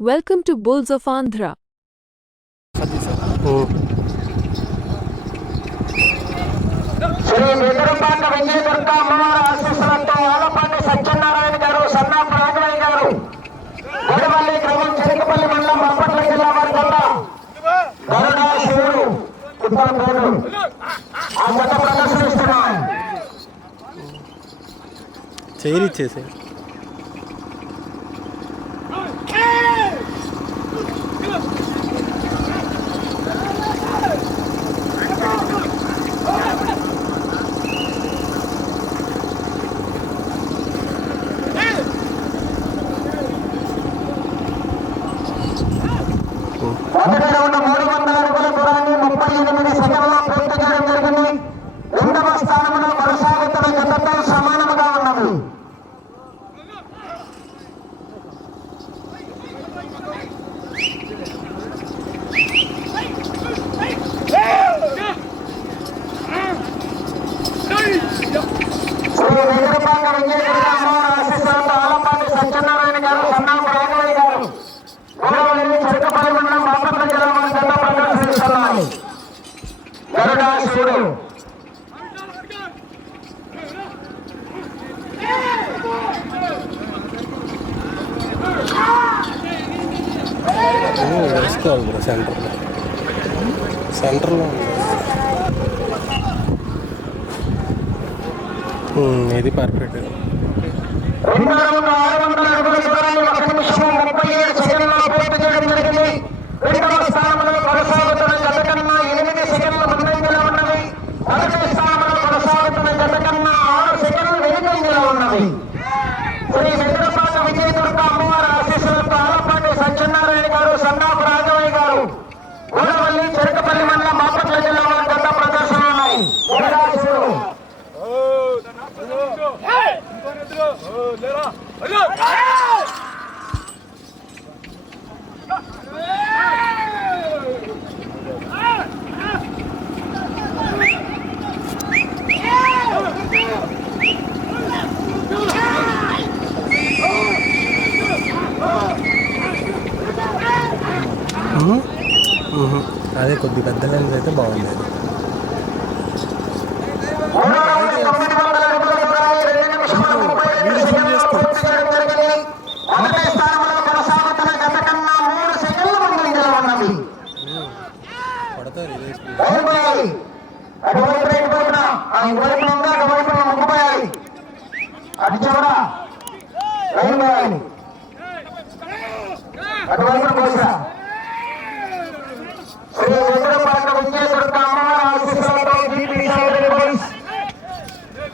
Welcome to bulls of Andhra చేరిచ్చేసారు కాదు bro సెంటర్లో. సెంటర్లో ఉంది. ఇది పర్ఫెక్ట్ ముప్పై ఏడు సెకండ్లలో పూర్తి చేయడం జరిగింది. రెండవ స్థానంలో కొనసాగుతున్న అదే కొద్ది పెద్దలైనది అయితే బాగుండేది ఓడిపోయాలి అటువైపు ఎటువైపున ఆ ఇటువైపున ఉందా అటువైపున ముగ్గుపోయాలి అటు చివర లైన్ పోయాలి అటువైపున కోసా శ్రీ ఉత్తరపాట విజయేశ్వర అమ్మవారి ఆశీస్సులతో బీపీ పోలీస్.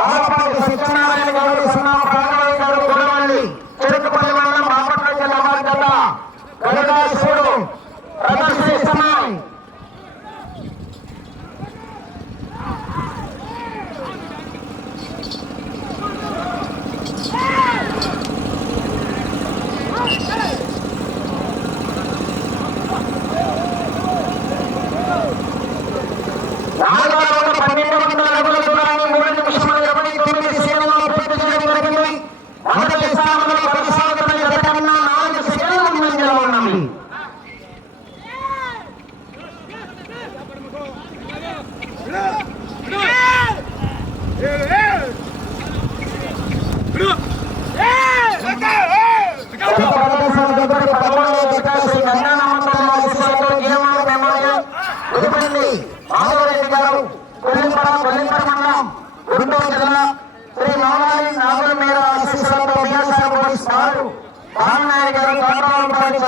ఆలపాటి సత్యనారాయణ గారు సున్నా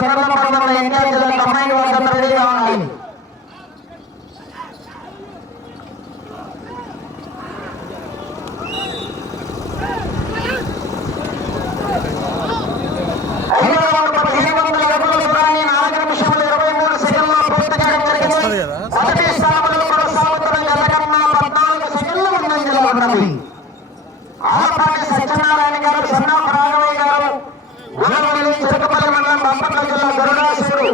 சிறந்த பதவியில் எங்கே செல்ல அமைந்து బాపట్ల జిల్లా గరుడాసుడు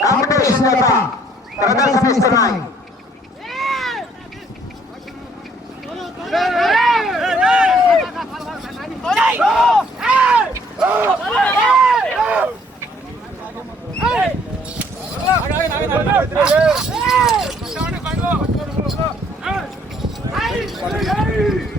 కాంపిటీషన్ చేత ప్రదర్శనిస్తున్నాయి Hey!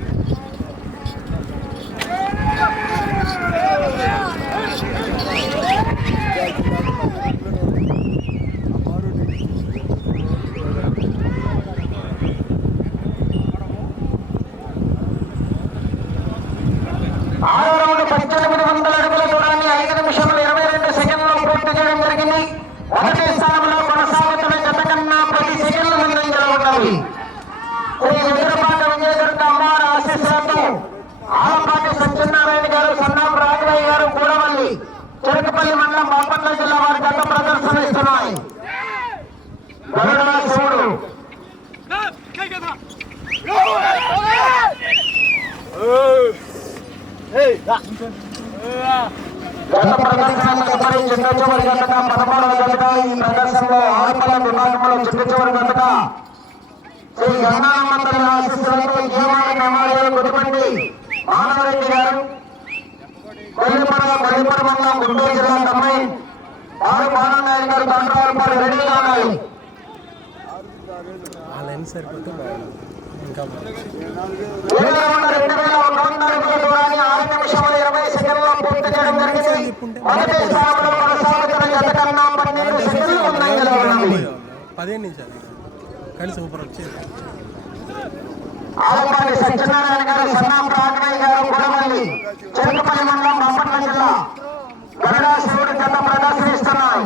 జిల్లా వారి గత ప్రదర్శన ఇస్తున్నాయి గరుడాశివుడు గత ప్రదర్శనలో ఎప్పటి చిన్న చివరి గంటగా పదమూడవ గంట ఈ ప్రదర్శనలో ఆరుపల్లం విభాగంలో చిన్న చివరి ఈ శ్రీ గంగానమ్మ తల్లి ఆశిస్తులతో జీవానికి పదిహేను నిమిషాలు కలిసి సూపర్ వచ్చేది. ఆలపాటి సత్యనారాయణ గారు సన్నాం రాఘవయ్య గారు గుడమల్లి చెరుకుపల్లి మండలం బాపట్ల జిల్లా గరుడా శివుడి కథ ప్రదర్శనిస్తున్నాయి.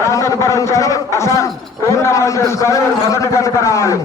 రాష్ట్ర పరించారు అసలు పూర్ణాలు చేసుకోవాలి మొదటి కలిపి రావాలి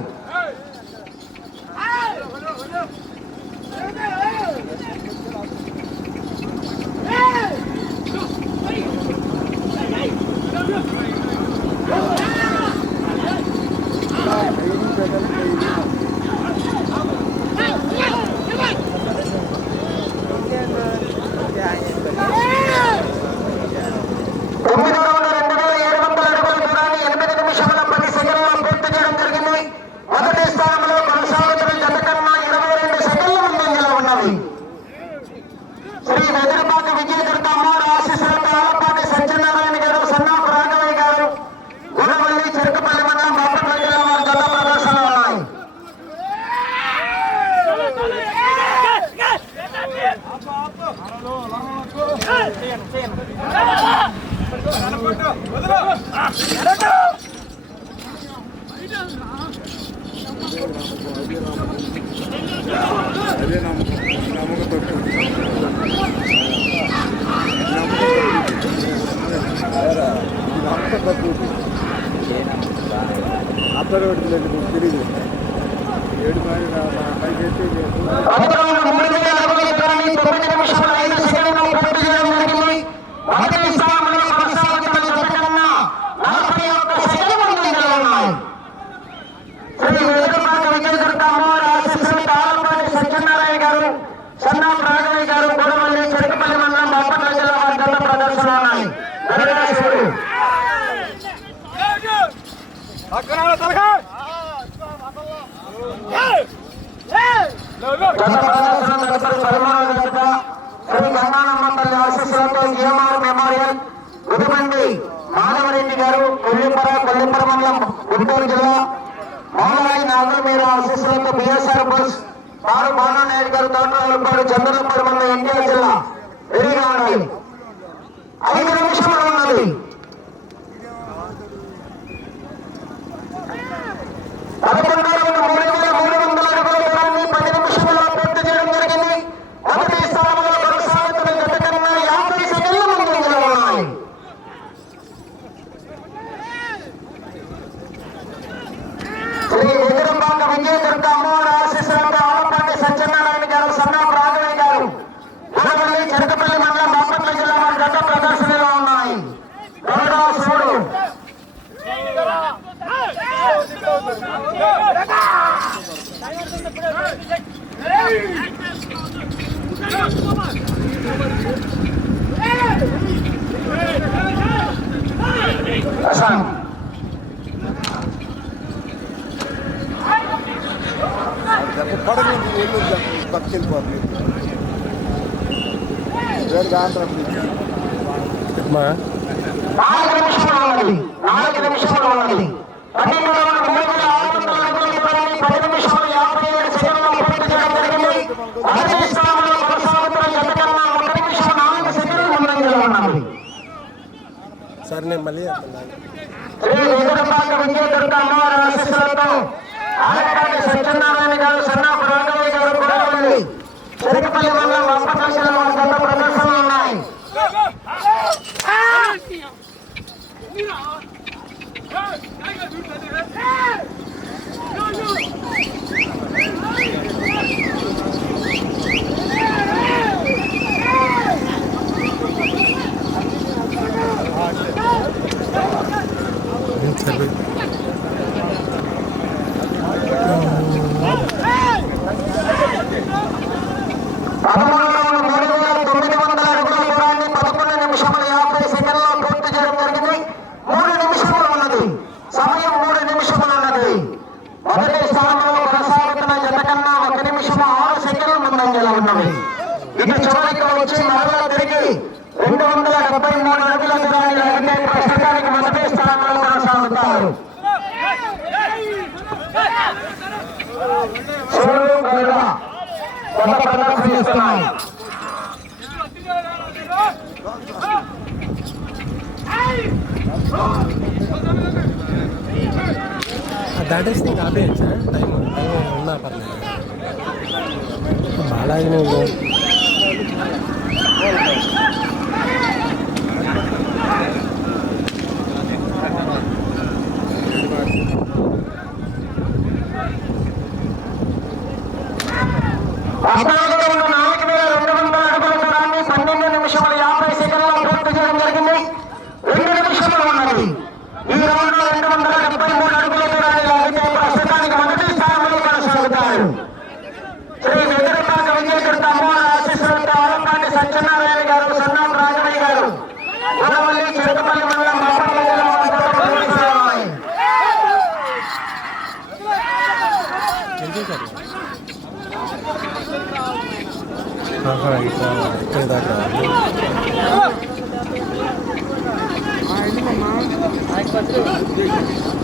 நடவடிக்கைகளை தெரியுது గత ప్రదర్శన తదుపరి పదమూడవ వేదిక శ్రీ గంగానమ్మ తల్లి ఆశీస్సులతో గారు కొల్లింపర కొల్లింపర మండలం గుంటూరు జిల్లా మౌలరాయి నాగులు మీరు ఆశీస్సులతో బిఎస్ఆర్ బస్ వారు భానునాయుడు గారు తోటపాడు చంద్రపాడు మండలం జిల్లా జప్పు కడగ ఏలూరు జప్పు పక్కకెళ్ళిపోతుంది నాలుగు నిమిషాలు ఉన్నది నాలుగు నిమిషాలు ఉన్నది సార్ నేను మళ్ళీ చెప్తున్నాను జరిగిపల్లి మండలం వంపకృష్ణ గత ప్రదర్శనలు ఉన్నాయి Ayo tenang. That is the garbage, eh? Time, time, time, time, time, time, Good, good.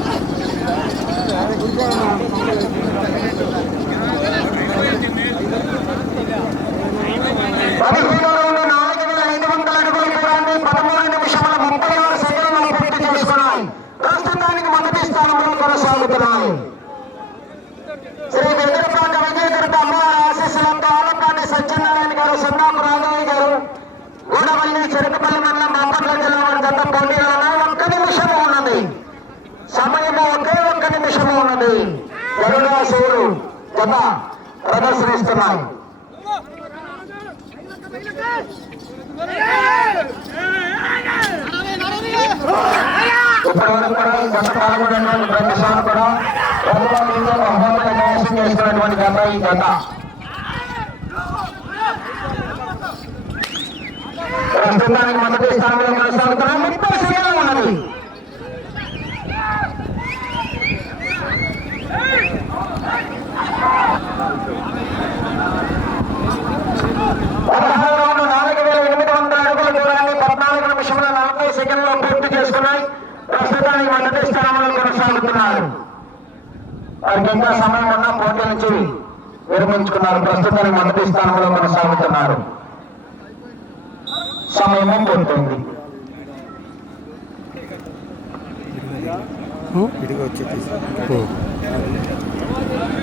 ఘనత ప్రదర్శనిస్తున్నాయి. ఇప్పటి కూడా గత కూడా ప్రభుత్వంలో బహుమతులు గత ఈ గత. ప్రస్తుతానికి మొదటి స్థానంలో కొనసాగుతున్నాం ముప్పై చేసుకున్నాయి. ప్రస్తుతానికి మొదటి స్థానంలో కొనసాగుతున్నారు. వారికి ఇంకా సమయం ఉన్న పోటీ నుంచి విరమించుకున్నారు. ప్రస్తుతానికి మొదటి స్థానంలో కొనసాగుతున్నారు. సమయము పొందుతుంది విడిగా వచ్చేసి